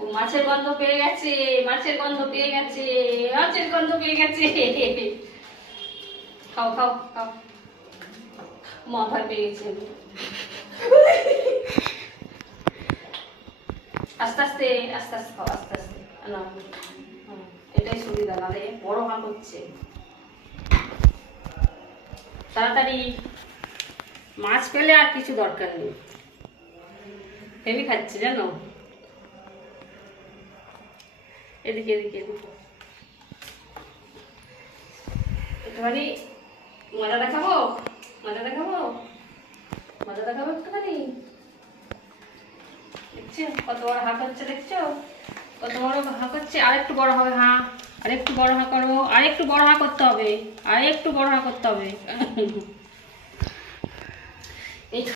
ও মাছের গন্ধ পেয়ে গেছে, মাছের গন্ধ পেয়ে গেছে, মাছের গন্ধ পেয়ে গেছে। খাও খাও খাও, মা ভয় পেয়ে গেছে। আস্তে আস্তে আস্তে আস্তে খাও, আস্তে আস্তে না, এটাই সুবিধা, নাহলে বড় ভাগ হচ্ছে। তাড়াতাড়ি মাছ পেলে আর কিছু দরকার নেই। হেভি খাচ্ছে জানো। এদিকে এদিকে এদিকে একটুখানি মজা দেখাবো, মজা দেখাবো, মজা দেখাবো একটুখানি। দেখছো কত বড় হাঁক হচ্ছে, দেখছো কত বড় হাঁক হচ্ছে। আর একটু বড় হবে, হ্যাঁ আর একটু বড় হাঁ করো, আর একটু বড় হাঁ করতে হবে, আর একটু বড় হাঁ করতে হবে।